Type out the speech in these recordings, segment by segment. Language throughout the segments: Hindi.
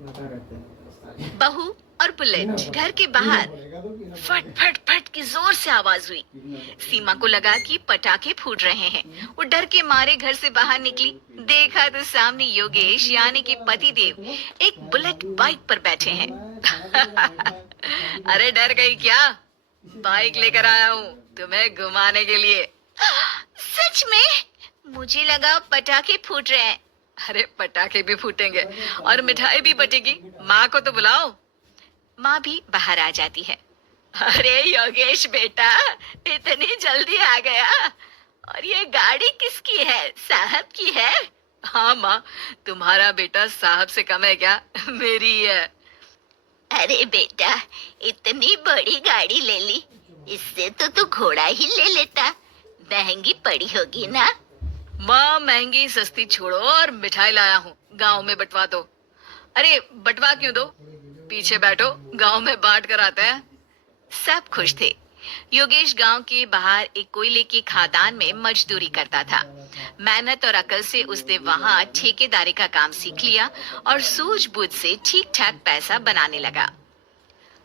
बहू और बुलेट घर के बाहर फट फट फट की जोर से आवाज हुई। सीमा को लगा कि पटाखे फूट रहे हैं। वो डर के मारे घर से बाहर निकली। देखा तो सामने योगेश यानी कि पति देव एक बुलेट बाइक पर बैठे हैं। अरे डर गई क्या? बाइक लेकर आया हूँ तुम्हें घुमाने के लिए। सच में? मुझे लगा पटाखे फूट रहे हैं। अरे पटाखे भी फूटेंगे और मिठाई भी बटेगी। माँ को तो बुलाओ। माँ भी बाहर आ जाती है। अरे योगेश बेटा, इतनी जल्दी आ गया? और ये गाड़ी किसकी है? साहब की है? हाँ माँ, तुम्हारा बेटा साहब से कम है क्या? मेरी है। अरे बेटा, इतनी बड़ी गाड़ी ले ली, इससे तो तू घोड़ा ही ले लेता। महंगी पड़ी होगी ना? माँ महंगी सस्ती छोड़ो और मिठाई लाया हूँ, गांव में बंटवा दो। अरे बंटवा क्यों दो? पीछे बैठो, गांव में बांट कर आते हैं। सब खुश थे। योगेश गांव के बाहर एक कोयले की खदान में मजदूरी करता था। मेहनत और अकल से उसने वहां ठेकेदारी का काम सीख लिया और सूझबूझ से ठीक ठाक पैसा बनाने लगा।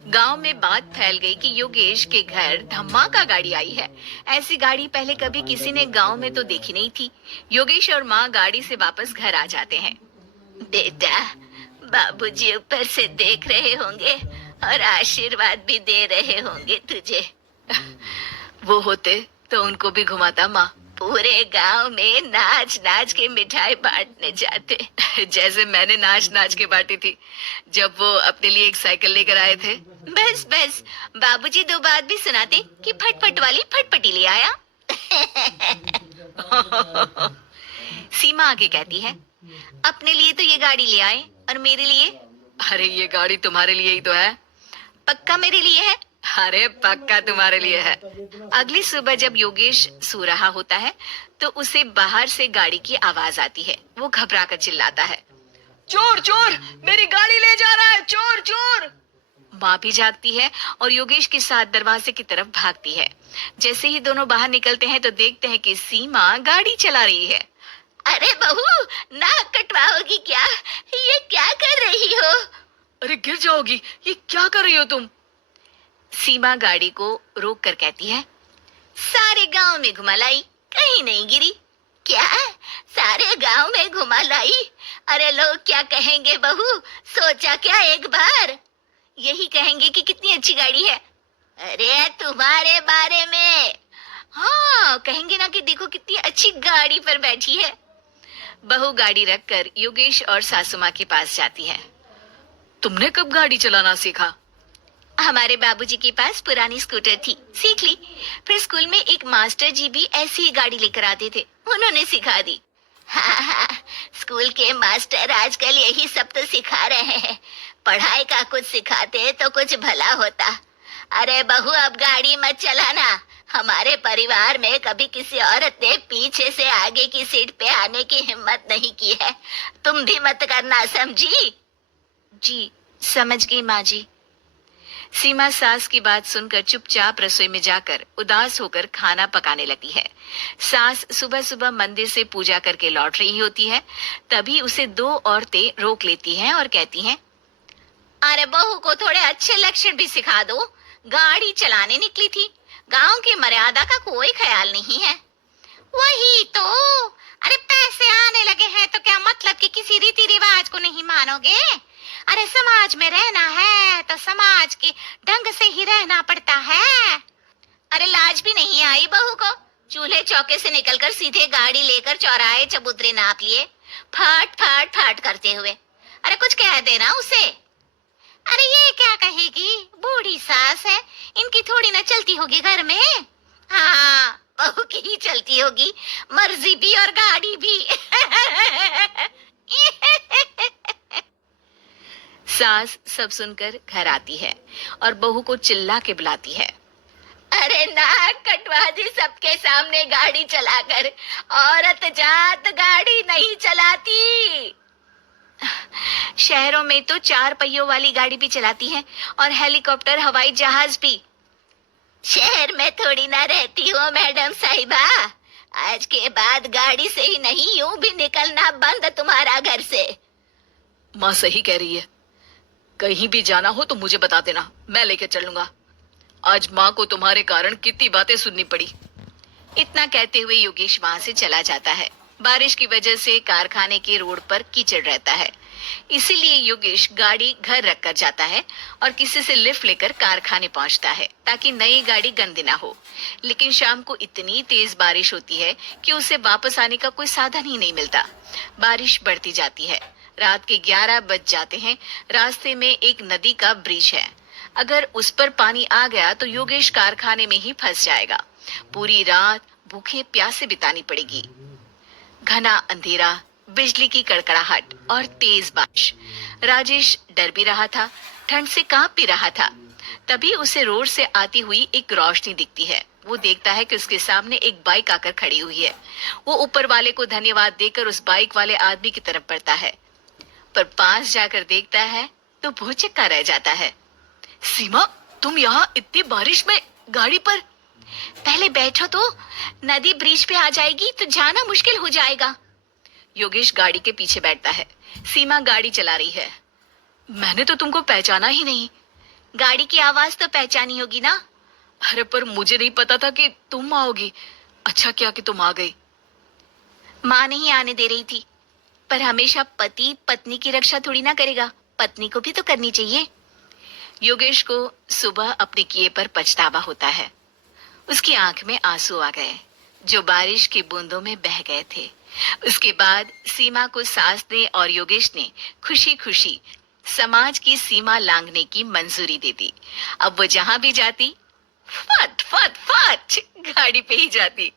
गांव में बात फैल गई कि योगेश के घर धमाका गाड़ी आई है। ऐसी गाड़ी पहले कभी किसी ने गांव में तो देखी नहीं थी। योगेश और माँ गाड़ी से वापस घर आ जाते हैं। बेटा, बाबूजी ऊपर से देख रहे होंगे और आशीर्वाद भी दे रहे होंगे तुझे। वो होते तो उनको भी घुमाता माँ। पूरे गांव में नाच नाच के मिठाई बांटने जाते, जैसे मैंने नाच नाच के बांटी थी जब वो अपने लिए एक साइकिल लेकर आए थे। बस बस, बाबूजी दो बात भी सुनाते कि फटफट वाली फटपटी ले आया। सीमा आगे कहती है, अपने लिए तो ये गाड़ी ले आए और मेरे लिए? अरे ये गाड़ी तुम्हारे लिए ही तो है। पक्का मेरे लिए है? अरे पक्का तुम्हारे लिए है। अगली सुबह जब योगेश सो रहा होता है तो उसे बाहर से गाड़ी की आवाज आती है। वो घबरा कर चिल्लाता है, चोर चोर, मेरी गाड़ी ले जा रहा है, चोर चोर। माँ भी जागती है और योगेश के साथ दरवाजे की तरफ भागती है। जैसे ही दोनों बाहर निकलते हैं तो देखते हैं कि सीमा गाड़ी चला रही है। अरे बहू, नाक कटवाओगी क्या? ये क्या कर रही हो? अरे गिर जाओगी, ये क्या कर रही हो तुम? सीमा गाड़ी को रोक कर कहती है, सारे गांव में घुमा लाई, कहीं नहीं गिरी। क्या? सारे गांव में घुमा लाई? अरे लोग क्या कहेंगे बहू? सोचा क्या एक बार? यही कहेंगे कि कितनी अच्छी गाड़ी है। अरे तुम्हारे बारे में। हाँ, कहेंगे ना कि देखो कितनी अच्छी गाड़ी पर बैठी है। बहू गाड़ी रखकर योगेश और सासू माँ के पास जाती है। तुमने कब गाड़ी चलाना सीखा? हमारे बाबूजी के पास पुरानी स्कूटर थी, सीख ली। फिर स्कूल में एक मास्टर जी भी ऐसी ही गाड़ी लेकर आते थे, उन्होंने सिखा दी। हाँ हाँ, स्कूल के मास्टर आजकल यही सब तो सिखा रहे हैं। पढ़ाई का कुछ सिखाते तो कुछ भला होता। अरे बहू, अब गाड़ी मत चलाना। हमारे परिवार में कभी किसी औरत ने पीछे से आगे की सीट पे आने की हिम्मत नहीं की है। तुम भी मत करना, समझी? जी समझ गई माँ जी। सीमा सास की बात सुनकर चुपचाप रसोई में जाकर उदास होकर खाना पकाने लगी है। सास सुबह सुबह मंदिर से पूजा करके लौट रही होती है। तभी उसे दो औरतें रोक लेती हैं और कहती हैं, अरे बहू को थोड़े अच्छे लक्षण भी सिखा दो। गाड़ी चलाने निकली थी, गांव की मर्यादा का कोई ख्याल नहीं है। वही तो। अरे पैसे आने लगे हैं तो क्या मतलब कि किसी रीति रिवाज को नहीं मानोगे? अरे समाज में रहना है तो समाज के ढंग से ही रहना पड़ता है। अरे लाज भी नहीं आई बहू को? चूल्हे चौके से निकलकर सीधे गाड़ी लेकर चौराहे चबूतरे नाप लिए, फट फट फट करते हुए। अरे कुछ कह देना उसे। अरे ये क्या कहेगी? बूढ़ी सास है, इनकी थोड़ी ना चलती होगी घर में। हाँ, बहू की ही चलती होगी, मर्जी भी और गाड़ी भी। सास सब सुनकर घर आती है और बहू को चिल्ला के बुलाती है, अरे नाक कटवा दी सबके सामने गाड़ी चलाकर। औरत जात गाड़ी नहीं चलाती। शहरों में तो 4 पहियों वाली गाड़ी भी चलाती है और हेलीकॉप्टर, हवाई जहाज भी। शहर में थोड़ी ना रहती हो मैडम साहिबा। आज के बाद गाड़ी से ही नहीं, यूं भी निकलना बंद तुम्हारा घर से। माँ सही कह रही है, कहीं भी जाना हो तो मुझे बता देना, मैं लेकर चलूंगा। आज माँ को तुम्हारे कारण कितनी बातें सुननी पड़ी। इतना कहते हुए योगेश वहां से चला जाता है। बारिश की वजह से कारखाने के रोड पर कीचड़ रहता है, इसीलिए योगेश गाड़ी घर रख कर जाता है और किसी से लिफ्ट लेकर कारखाने पहुंचता है ताकि नई गाड़ी गंदी ना हो। लेकिन शाम को इतनी तेज बारिश होती है कि उसे वापस आने का कोई साधन ही नहीं मिलता। बारिश बढ़ती जाती है, रात के 11 बज जाते हैं। रास्ते में एक नदी का ब्रिज है, अगर उस पर पानी आ गया तो योगेश कारखाने में ही फंस जाएगा। पूरी रात भूखे प्यासे बितानी पड़ेगी। घना अंधेरा, बिजली की कड़कड़ाहट और तेज बारिश। राजेश डर भी रहा था, ठंड से कांप भी रहा था। तभी उसे रोड से आती हुई एक रोशनी दिखती है। वो देखता है कि उसके सामने एक बाइक आकर खड़ी हुई है। वो ऊपर वाले को धन्यवाद देकर उस बाइक वाले आदमी की तरफ बढ़ता है, पर पास जाकर देखता है तो भौचक्का रह जाता है। सीमा, तुम यहाँ इतनी बारिश में गाड़ी पर? पहले बैठो तो, नदी ब्रिज पे आ जाएगी तो जाना मुश्किल हो जाएगा। योगेश गाड़ी के पीछे बैठता है। सीमा गाड़ी चला रही है। मैंने तो तुमको पहचाना ही नहीं। गाड़ी की आवाज तो पहचानी होगी ना? अरे पर मुझे नहीं पता था कि तुम आओगी। अच्छा किया कि तुम आ गई। माँ नहीं आने दे रही थी, पर हमेशा पति पत्नी की रक्षा थोड़ी ना करेगा, पत्नी को भी तो करनी चाहिए। योगेश को सुबह अपने किए पर पछतावा होता है। उसकी आंख में आंसू आ गए जो बारिश की बूंदों में बह गए थे। उसके बाद सीमा को सास ने और योगेश ने खुशी खुशी समाज की सीमा लांघने की मंजूरी दे दी। अब वो जहां भी जाती फट फट फट गाड़ी पे ही जाती।